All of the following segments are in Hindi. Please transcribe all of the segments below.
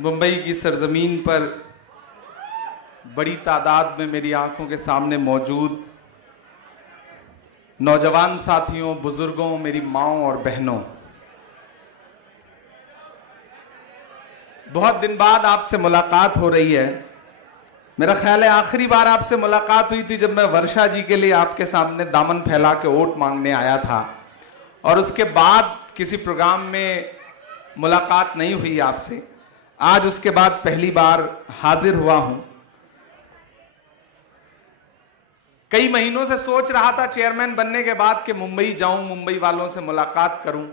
मुंबई की सरजमीन पर बड़ी तादाद में मेरी आंखों के सामने मौजूद नौजवान साथियों, बुजुर्गों, मेरी माँओं और बहनों, बहुत दिन बाद आपसे मुलाकात हो रही है। मेरा ख्याल है आखिरी बार आपसे मुलाकात हुई थी जब मैं वर्षा जी के लिए आपके सामने दामन फैला के वोट मांगने आया था, और उसके बाद किसी प्रोग्राम में मुलाकात नहीं हुई आपसे। आज उसके बाद पहली बार हाजिर हुआ हूं। कई महीनों से सोच रहा था चेयरमैन बनने के बाद कि मुंबई जाऊं, मुंबई वालों से मुलाकात करूं,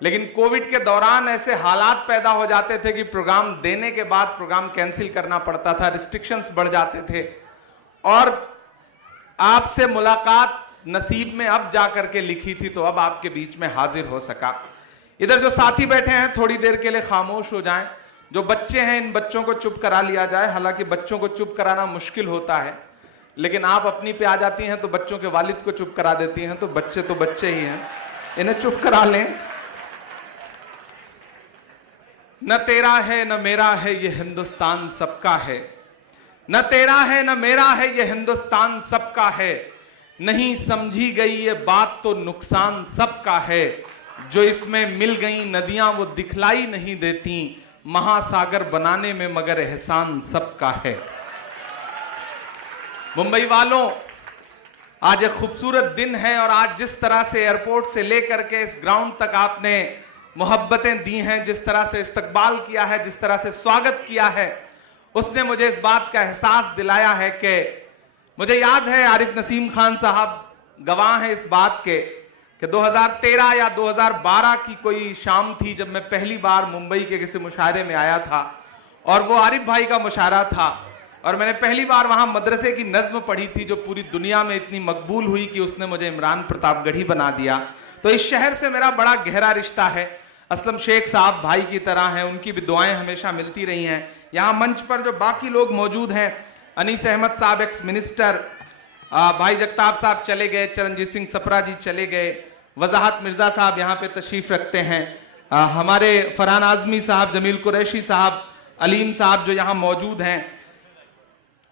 लेकिन कोविड के दौरान ऐसे हालात पैदा हो जाते थे कि प्रोग्राम देने के बाद प्रोग्राम कैंसिल करना पड़ता था, रिस्ट्रिक्शंस बढ़ जाते थे, और आपसे मुलाकात नसीब में अब जाकर के लिखी थी, तो अब आपके बीच में हाजिर हो सका। इधर जो साथी बैठे हैं थोड़ी देर के लिए खामोश हो जाएं। जो बच्चे हैं इन बच्चों को चुप करा लिया जाए। हालांकि बच्चों को चुप कराना मुश्किल होता है, लेकिन आप अपनी पे आ जाती हैं तो बच्चों के वालिद को चुप करा देती हैं, तो बच्चे ही हैं, इन्हें चुप करा लें। न तेरा है न मेरा है ये हिंदुस्तान सबका है, न तेरा है न मेरा है ये हिंदुस्तान सबका है, नहीं समझी गई ये बात तो नुकसान सबका है, जो इसमें मिल गई नदियां वो दिखलाई नहीं देती, महासागर बनाने में मगर एहसान सबका है। मुंबई वालों, आज एक खूबसूरत दिन है, और आज जिस तरह से एयरपोर्ट से लेकर के इस ग्राउंड तक आपने मोहब्बतें दी हैं, जिस तरह से इस्तकबाल किया है, जिस तरह से स्वागत किया है, उसने मुझे इस बात का एहसास दिलाया है कि मुझे याद है आरिफ नसीम खान साहब गवाह हैं इस बात के कि 2013 या 2012 की कोई शाम थी जब मैं पहली बार मुंबई के किसी मुशायरे में आया था, और वो आरिफ भाई का मुशायरा था, और मैंने पहली बार वहां मदरसे की नज्म पढ़ी थी जो पूरी दुनिया में इतनी मकबूल हुई कि उसने मुझे इमरान प्रतापगढ़ी बना दिया। तो इस शहर से मेरा बड़ा गहरा रिश्ता है। असलम शेख साहब भाई की तरह हैं, उनकी भी दुआएं हमेशा मिलती रही हैं। यहाँ मंच पर जो बाकी लोग मौजूद हैं, अनीस अहमद साहब एक्स मिनिस्टर, भाई जगताप साहब चले गए, चरणजीत सिंह सप्रा जी चले गए, वजाहत मिर्जा साहब यहाँ पे तशरीफ रखते हैं, हमारे फरहान आजमी साहब, जमील कुरैशी साहब, अलीम साहब जो यहाँ मौजूद हैं,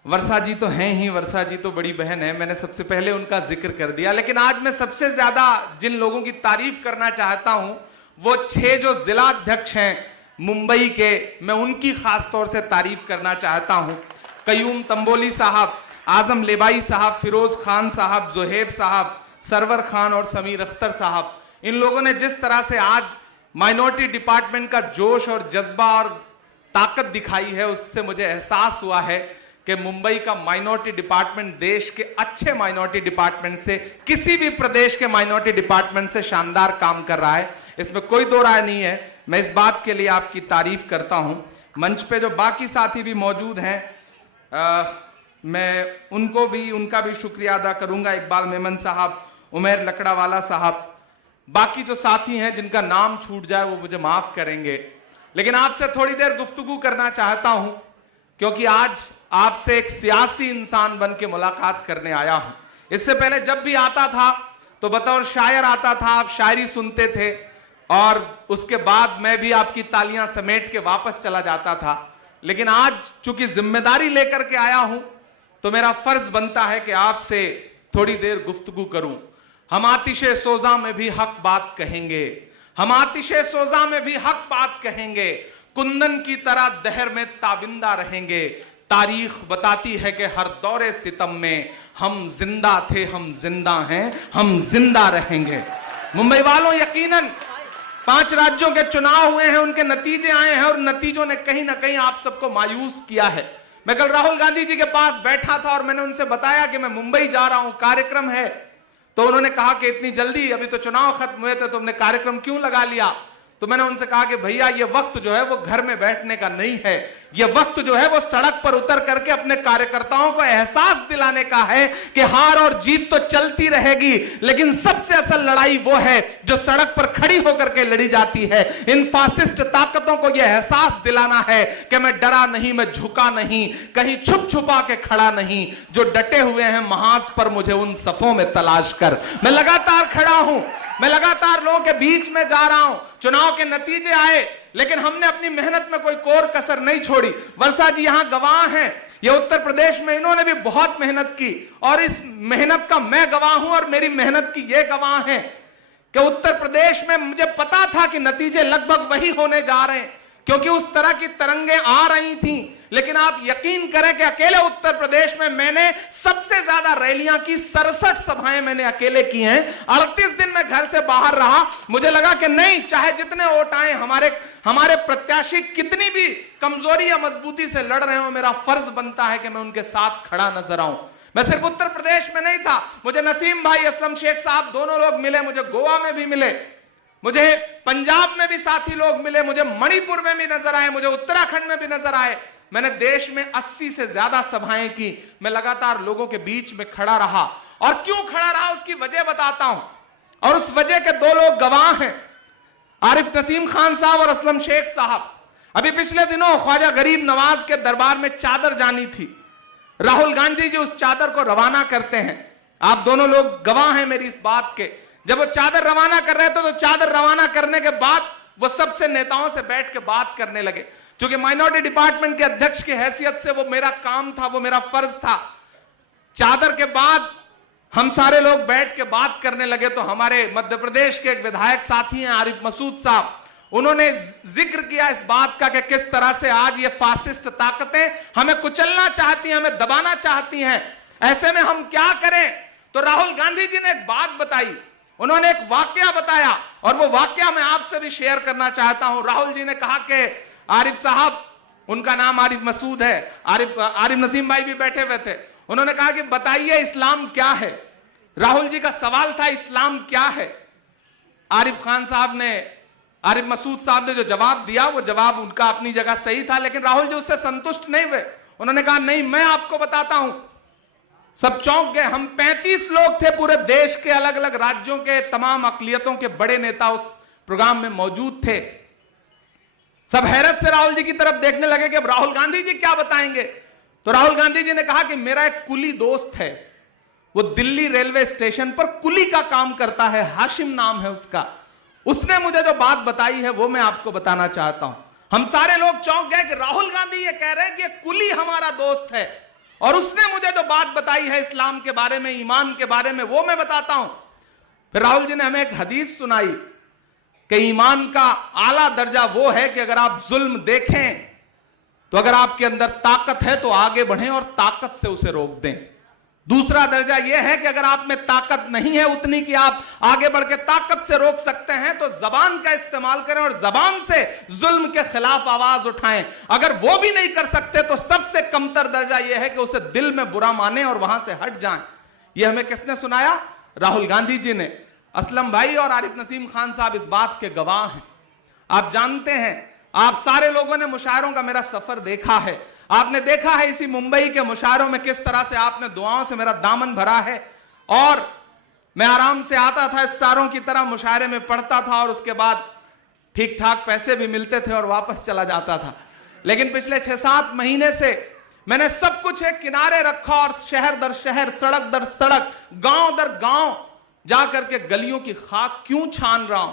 वर्षा जी तो हैं ही, वर्षा जी तो बड़ी बहन है, मैंने सबसे पहले उनका जिक्र कर दिया। लेकिन आज मैं सबसे ज्यादा जिन लोगों की तारीफ करना चाहता हूं वो 6 जो जिला अध्यक्ष हैं मुंबई के, मैं उनकी खास तौर से तारीफ करना चाहता हूं। कयूम तंबोली साहब, आजम लेबाई साहब, फिरोज खान साहब, जोहेब साहब, सरवर खान और समीर अख्तर साहब, इन लोगों ने जिस तरह से आज माइनॉरिटी डिपार्टमेंट का जोश और जज्बा और ताकत दिखाई है, उससे मुझे एहसास हुआ है कि मुंबई का माइनॉरिटी डिपार्टमेंट देश के अच्छे माइनॉरिटी डिपार्टमेंट से, किसी भी प्रदेश के माइनॉरिटी डिपार्टमेंट से शानदार काम कर रहा है, इसमें कोई दो राय नहीं है। मैं इस बात के लिए आपकी तारीफ करता हूं। मंच पे जो बाकी साथी भी मौजूद हैं, मैं उनका भी शुक्रिया अदा करूंगा। इकबाल मेमन साहब, उमेर लकड़ावाला साहब, बाकी जो साथी हैं जिनका नाम छूट जाए वो मुझे माफ करेंगे। लेकिन आपसे थोड़ी देर गुफ्तगू करना चाहता हूं, क्योंकि आज आपसे एक सियासी इंसान बन के मुलाकात करने आया हूं। इससे पहले जब भी आता था तो बतौर शायर आता था, आप शायरी सुनते थे, और उसके बाद मैं भी आपकी तालियां समेट के वापस चला जाता था। लेकिन आज चूंकि जिम्मेदारी लेकर के आया हूं तो मेरा फर्ज बनता है कि आपसे थोड़ी देर गुफ्तगू करूं। हम आतिशे सोजा में भी हक बात कहेंगे, हम आतिशे सोजा में भी हक बात कहेंगे, कुंदन की तरह दहर में ताबिंदा रहेंगे। तारीख बताती है कि हर दौरे सितम में हम जिंदा थे, हम जिंदा हैं, हम जिंदा रहेंगे। मुंबई वालों, यकीनन 5 राज्यों के चुनाव हुए हैं, उनके नतीजे आए हैं, और नतीजों ने कहीं ना कहीं आप सबको मायूस किया है। मैं कल राहुल गांधी जी के पास बैठा था और मैंने उनसे बताया कि मैं मुंबई जा रहा हूं, कार्यक्रम है, तो उन्होंने कहा कि इतनी जल्दी, अभी तो चुनाव खत्म हुए थे, तुमने कार्यक्रम क्यों लगा लिया? तो मैंने उनसे कहा कि भैया ये वक्त जो है वो घर में बैठने का नहीं है, ये वक्त जो है वो सड़क पर उतर करके अपने कार्यकर्ताओं को एहसास दिलाने का है कि हार और जीत तो चलती रहेगी, लेकिन सबसे असल लड़ाई वो है जो सड़क पर खड़ी होकर के लड़ी जाती है। इन फासिस्ट ताकतों को यह एहसास दिलाना है कि मैं डरा नहीं, मैं झुका नहीं, कहीं छुप छुपा के खड़ा नहीं, जो डटे हुए हैं महाज पर मुझे उन सफों में तलाश कर। मैं लगातार खड़ा हूं, मैं लगातार लोगों के बीच में जा रहा हूं। चुनाव के नतीजे आए, लेकिन हमने अपनी मेहनत में कोई कोर कसर नहीं छोड़ी। वर्षा जी यहां गवाह हैं, ये उत्तर प्रदेश में इन्होंने भी बहुत मेहनत की और इस मेहनत का मैं गवाह हूं और मेरी मेहनत की ये गवाह हैं कि उत्तर प्रदेश में मुझे पता था कि नतीजे लगभग वही होने जा रहे हैं, क्योंकि उस तरह की तरंगें आ रही थी। लेकिन आप यकीन करें कि अकेले उत्तर प्रदेश में मैंने सबसे ज्यादा रैलियां की, 67 सभाएं मैंने अकेले की हैं। 38 दिन मैं घर से बाहर रहा। मुझे लगा कि नहीं, चाहे जितने वोट आए, हमारे प्रत्याशी कितनी भी कमजोरी या मजबूती से लड़ रहे हो, मेरा फर्ज बनता है कि मैं उनके साथ खड़ा नजर आऊं। मैं सिर्फ उत्तर प्रदेश में नहीं था, मुझे नसीम भाई, असलम शेख साहब दोनों लोग मिले, मुझे गोवा में भी मिले, मुझे पंजाब में भी साथी लोग मिले, मुझे मणिपुर में भी नजर आए, मुझे उत्तराखंड में भी नजर आए। मैंने देश में 80 से ज्यादा सभाएं की। मैं लगातार लोगों के बीच में खड़ा रहा, और क्यों खड़ा रहा उसकी वजह बताता हूं, और उस वजह के दो लोग गवाह हैं, आरिफ नसीम खान साहब और असलम शेख साहब। अभी पिछले दिनों ख्वाजा गरीब नवाज के दरबार में चादर जानी थी। राहुल गांधी जी उस चादर को रवाना करते हैं। आप दोनों लोग गवाह हैं मेरी इस बात के। जब वो चादर रवाना कर रहे थे तो चादर रवाना करने के बाद वो सबसे नेताओं से बैठ के बात करने लगे। क्योंकि माइनॉरिटी डिपार्टमेंट के अध्यक्ष की हैसियत से वो मेरा काम था, वो मेरा फर्ज था। चादर के बाद हम सारे लोग बैठ के बात करने लगे तो हमारे मध्य प्रदेश के एक विधायक साथी हैं आरिफ मसूद साहब, उन्होंने जिक्र किया इस बात का कि किस तरह से आज ये फासिस्ट ताकतें हमें कुचलना चाहती हैं, हमें दबाना चाहती हैं। ऐसे में हम क्या करें? तो राहुल गांधी जी ने एक बात बताई, उन्होंने एक वाकया बताया, और वो वाकया मैं आपसे भी शेयर करना चाहता हूं। राहुल जी ने कहा कि आरिफ साहब, उनका नाम आरिफ मसूद है, आरिफ नसीम भाई भी बैठे हुए थे, उन्होंने कहा कि बताइए इस्लाम क्या है। राहुल जी का सवाल था इस्लाम क्या है। आरिफ मसूद साहब ने जो जवाब दिया वो जवाब उनका अपनी जगह सही था, लेकिन राहुल जी उससे संतुष्ट नहीं हुए। उन्होंने कहा नहीं, मैं आपको बताता हूं। सब चौंक गए। हम 35 लोग थे, पूरे देश के अलग अलग राज्यों के तमाम अकलियतों के बड़े नेता उस प्रोग्राम में मौजूद थे। सब हैरत से राहुल जी की तरफ देखने लगे कि अब राहुल गांधी जी क्या बताएंगे। तो राहुल गांधी जी ने कहा कि मेरा एक कुली दोस्त है, वो दिल्ली रेलवे स्टेशन पर कुली का काम करता है, हाशिम नाम है उसका, उसने मुझे जो बात बताई है वो मैं आपको बताना चाहता हूं। हम सारे लोग चौंक गए कि राहुल गांधी ये कह रहे हैं कि कुली हमारा दोस्त है, और उसने मुझे जो बात बताई है इस्लाम के बारे में, ईमान के बारे में, वो मैं बताता हूं। फिर राहुल जी ने हमें एक हदीस सुनाई कि ईमान का आला दर्जा वो है कि अगर आप जुल्म देखें तो अगर आपके अंदर ताकत है तो आगे बढ़ें और ताकत से उसे रोक दें। दूसरा दर्जा यह है कि अगर आप में ताकत नहीं है उतनी कि आप आगे बढ़ के ताकत से रोक सकते हैं, तो जबान का इस्तेमाल करें और जबान से जुल्म के खिलाफ आवाज उठाएं। अगर वो भी नहीं कर सकते तो सबसे कमतर दर्जा यह है कि उसे दिल में बुरा माने और वहां से हट जाएं। यह हमें किसने सुनाया? राहुल गांधी जी ने। असलम भाई और आरिफ नसीम खान साहब इस बात के गवाह हैं। आप जानते हैं, आप सारे लोगों ने मुशायरों का मेरा सफर देखा है। आपने देखा है इसी मुंबई के मुशायरों में किस तरह से आपने दुआओं से मेरा दामन भरा है, और मैं आराम से आता था, स्टारों की तरह मुशायरे में पढ़ता था, और उसके बाद ठीक ठाक पैसे भी मिलते थे और वापस चला जाता था। लेकिन पिछले 6-7 महीने से मैंने सब कुछ एक किनारे रखा और शहर दर शहर, सड़क दर सड़क, गांव दर गांव जाकर के गलियों की खाक क्यों छान रहा हूं?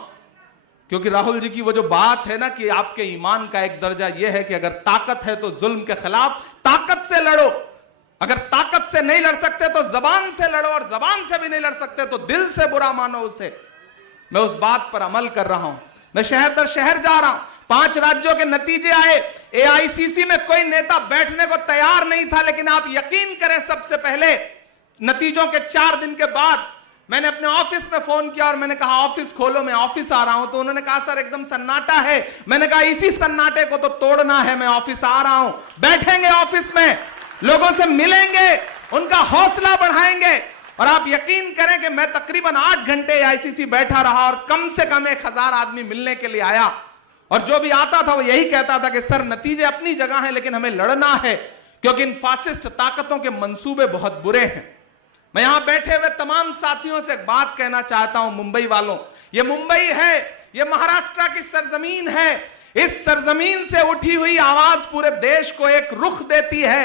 क्योंकि राहुल जी की वो जो बात है ना कि आपके ईमान का एक दर्जा यह है कि अगर ताकत है तो जुल्म के खिलाफ ताकत से लड़ो, अगर ताकत से नहीं लड़ सकते तो जबान से लड़ो, और जबान से भी नहीं लड़ सकते तो दिल से बुरा मानो उसे। मैं उस बात पर अमल कर रहा हूं। मैं शहर दर शहर जा रहा हूं। 5 राज्यों के नतीजे आए। एआईसीसी में कोई नेता बैठने को तैयार नहीं था, लेकिन आप यकीन करें, सबसे पहले नतीजों के 4 दिन के बाद मैंने अपने ऑफिस में फोन किया और मैंने कहा ऑफिस खोलो, मैं ऑफिस आ रहा हूं। तो उन्होंने कहा सर एकदम सन्नाटा है। मैंने कहा इसी सन्नाटे को तो तोड़ना है, मैं ऑफिस आ रहा हूं। बैठेंगे ऑफिस में, लोगों से मिलेंगे, उनका हौसला बढ़ाएंगे। और आप यकीन करें कि मैं तकरीबन 8 घंटे एआईसीसी बैठा रहा और कम से कम 1000 आदमी मिलने के लिए आया, और जो भी आता था वो यही कहता था कि सर नतीजे अपनी जगह हैं, लेकिन हमें लड़ना है, क्योंकि इन फासिस्ट ताकतों के मंसूबे बहुत बुरे हैं। मैं यहां बैठे हुए तमाम साथियों से एक बात कहना चाहता हूं, मुंबई वालों, ये मुंबई है, ये महाराष्ट्र की सरजमीन है। इस सरजमीन से उठी हुई आवाज पूरे देश को एक रुख देती है,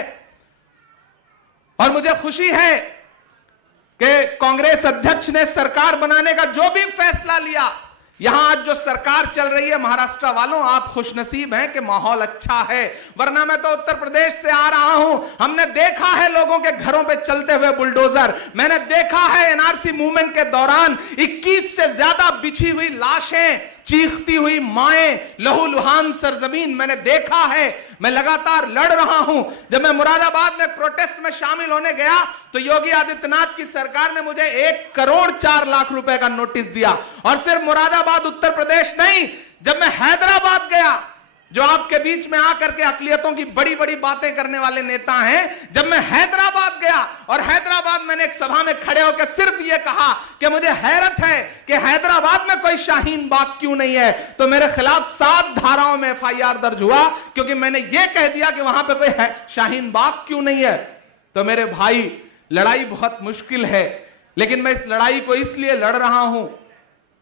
और मुझे खुशी है कि कांग्रेस अध्यक्ष ने सरकार बनाने का जो भी फैसला लिया, यहां आज जो सरकार चल रही है, महाराष्ट्र वालों आप खुशनसीब हैं कि माहौल अच्छा है, वरना मैं तो उत्तर प्रदेश से आ रहा हूं। हमने देखा है लोगों के घरों पे चलते हुए बुलडोजर, मैंने देखा है एनआरसी मूवमेंट के दौरान 21 से ज्यादा बिछी हुई लाशें, चीखती हुई माएं, लहूलुहान सरजमीन मैंने देखा है। मैं लगातार लड़ रहा हूं। जब मैं मुरादाबाद में प्रोटेस्ट में शामिल होने गया तो योगी आदित्यनाथ की सरकार ने मुझे 1 करोड़ 4 लाख रुपए का नोटिस दिया। और सिर्फ मुरादाबाद उत्तर प्रदेश नहीं, जब मैं हैदराबाद गया, जो आपके बीच में आकर के अकलियतों की बड़ी बड़ी बातें करने वाले नेता हैं, जब मैं हैदराबाद गया और हैदराबाद मैंने एक सभा में खड़े होकर सिर्फ यह कहा कि मुझे हैरत है कि हैदराबाद में कोई शाहीन बाग क्यों नहीं है, तो मेरे खिलाफ 7 धाराओं में FIR दर्ज हुआ, क्योंकि मैंने यह कह दिया कि वहां पे कोई शाहीन बाग क्यों नहीं है। तो मेरे भाई, लड़ाई बहुत मुश्किल है, लेकिन मैं इस लड़ाई को इसलिए लड़ रहा हूं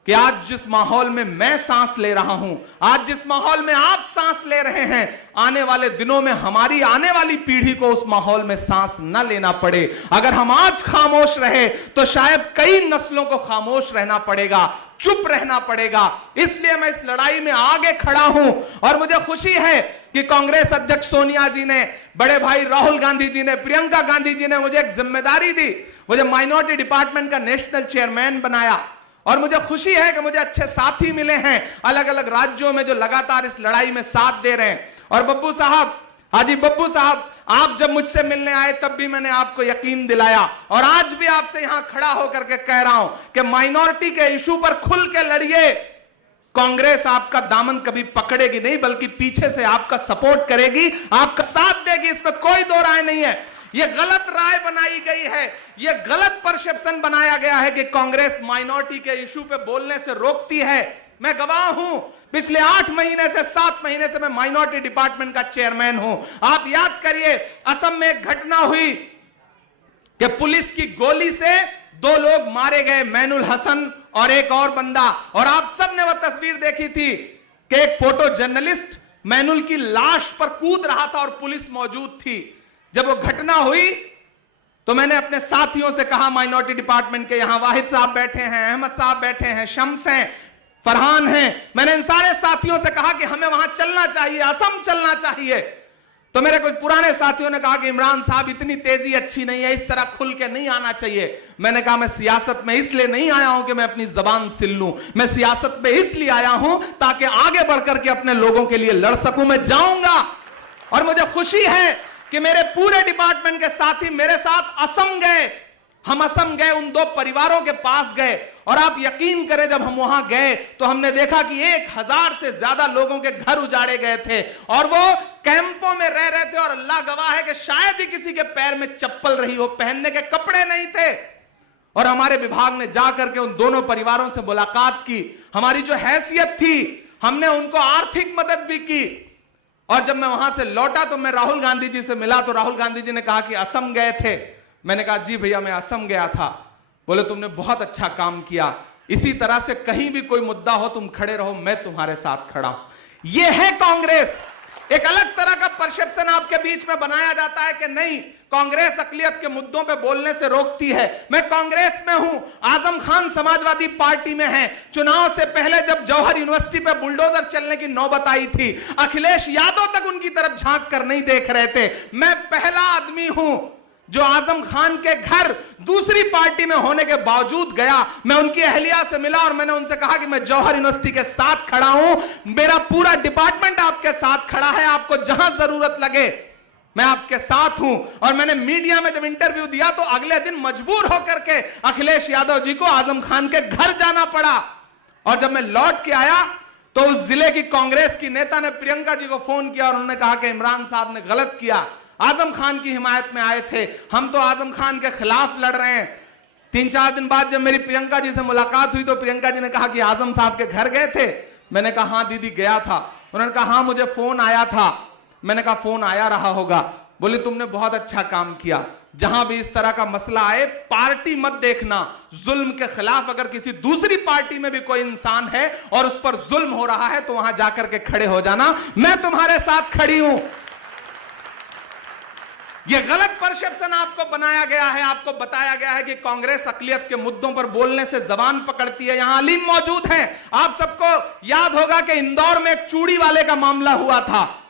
कि आज जिस माहौल में मैं सांस ले रहा हूं, आज जिस माहौल में आप सांस ले रहे हैं, आने वाले दिनों में हमारी आने वाली पीढ़ी को उस माहौल में सांस न लेना पड़े। अगर हम आज खामोश रहे तो शायद कई नस्लों को खामोश रहना पड़ेगा, चुप रहना पड़ेगा। इसलिए मैं इस लड़ाई में आगे खड़ा हूं और मुझे खुशी है कि कांग्रेस अध्यक्ष सोनिया जी ने, बड़े भाई राहुल गांधी जी ने, प्रियंका गांधी जी ने मुझे एक जिम्मेदारी दी, मुझे माइनॉरिटी डिपार्टमेंट का नेशनल चेयरमैन बनाया। और मुझे खुशी है कि मुझे अच्छे साथी मिले हैं अलग अलग राज्यों में जो लगातार इस लड़ाई में साथ दे रहे हैं। और बब्बू साहब, हाजी बब्बू साहब, आप जब मुझसे मिलने आए तब भी मैंने आपको यकीन दिलाया, और आज भी आपसे यहां खड़ा होकर के कह रहा हूं कि माइनॉरिटी के इशू पर खुल के लड़िए। कांग्रेस आपका दामन कभी पकड़ेगी नहीं, बल्कि पीछे से आपका सपोर्ट करेगी, आपका साथ देगी, इसमें कोई दो राय नहीं है। यह गलत राय बनाई गई है, यह गलत परसेप्शन बनाया गया है कि कांग्रेस माइनॉरिटी के इशू पे बोलने से रोकती है। मैं गवाह हूं, पिछले 8 महीने से 7 महीने से मैं माइनॉरिटी डिपार्टमेंट का चेयरमैन हूं। आप याद करिए, असम में एक घटना हुई कि पुलिस की गोली से 2 लोग मारे गए, मैनुल हसन और एक और बंदा। और आप सबने वह तस्वीर देखी थी कि एक फोटो जर्नलिस्ट मैनुल की लाश पर कूद रहा था और पुलिस मौजूद थी। जब वो घटना हुई तो मैंने अपने साथियों से कहा, माइनॉरिटी डिपार्टमेंट के यहां वाहिद साहब बैठे हैं, अहमद साहब बैठे हैं, शम्स हैं, फरहान हैं, मैंने इन सारे साथियों से कहा कि हमें वहां चलना चाहिए, असम चलना चाहिए। तो मेरे कुछ पुराने साथियों ने कहा कि इमरान साहब इतनी तेजी अच्छी नहीं है, इस तरह खुल के नहीं आना चाहिए। मैंने कहा मैं सियासत में इसलिए नहीं आया हूं कि मैं अपनी जबान सिल लूं, मैं सियासत में इसलिए आया हूं ताकि आगे बढ़कर के अपने लोगों के लिए लड़ सकूं। मैं जाऊंगा और मुझे खुशी है कि मेरे पूरे डिपार्टमेंट के साथी मेरे साथ असम गए। हम असम गए, उन 2 परिवारों के पास गए, और आप यकीन करें जब हम वहां गए तो हमने देखा कि 1000 से ज्यादा लोगों के घर उजाड़े गए थे और वो कैंपों में रह रहे थे। और अल्लाह गवाह है कि शायद ही किसी के पैर में चप्पल रही हो, पहनने के कपड़े नहीं थे। और हमारे विभाग ने जाकर के उन दोनों परिवारों से मुलाकात की, हमारी जो हैसियत थी हमने उनको आर्थिक मदद भी की। और जब मैं वहां से लौटा तो मैं राहुल गांधी जी से मिला तो राहुल गांधी जी ने कहा कि असम गए थे। मैंने कहा जी भैया मैं असम गया था। बोले तुमने बहुत अच्छा काम किया, इसी तरह से कहीं भी कोई मुद्दा हो तुम खड़े रहो, मैं तुम्हारे साथ खड़ा हूं। यह है कांग्रेस। एक अलग तरह का परसेप्शन आपके बीच में बनाया जाता है कि नहीं, कांग्रेस अकलियत के मुद्दों पे बोलने से रोकती है। मैं कांग्रेस में हूं, आजम खान समाजवादी पार्टी में है। चुनाव से पहले जब जौहर यूनिवर्सिटी पे बुलडोजर चलने की नौबत आई थी, अखिलेश यादव तक उनकी तरफ झांक कर नहीं देख रहे थे। मैं पहला आदमी हूं जो आजम खान के घर दूसरी पार्टी में होने के बावजूद गया। मैं उनकी अहलिया से मिला और मैंने उनसे कहा कि मैं जौहर यूनिवर्सिटी के साथ खड़ा हूं, मेरा पूरा डिपार्टमेंट आपके साथ खड़ा है, आपको जहां जरूरत लगे मैं आपके साथ हूं। और मैंने मीडिया में जब इंटरव्यू दिया तो अगले दिन मजबूर होकर के अखिलेश यादव जी को आजम खान के घर जाना पड़ा। और जब मैं लौट के आया तो उस जिले की कांग्रेस की नेता ने प्रियंका जी को फोन किया और उन्होंने कहा कि इमरान साहब ने गलत किया, आजम खान की हिमायत में आए थे, हम तो आजम खान के खिलाफ लड़ रहे हैं। 3-4 दिन बाद जब मेरी प्रियंका जी से मुलाकात हुई तो प्रियंका जी ने कहा कि आजम साहब के घर गए थे। मैंने कहा हाँ दीदी गया था। उन्होंने कहा हाँ मुझे फोन आया था। मैंने कहा फोन आया रहा होगा। बोले तुमने बहुत अच्छा काम किया। जहां भी इस तरह का मसला आए पार्टी मत देखना, जुल्म के खिलाफ अगर किसी दूसरी पार्टी में भी कोई इंसान है और उस पर जुल्म हो रहा है तो वहां जाकर के खड़े हो जाना। मैं तुम्हारे साथ खड़ी हूं। यह गलत परसेप्शन आपको बनाया गया है। आपको बताया गया है कि कांग्रेस अकलियत के मुद्दों पर बोलने से जबान पकड़ती है। यहां अलीम मौजूद हैं। आप सबको याद होगा कि इंदौर में एक चूड़ी वाले का मामला हुआ था।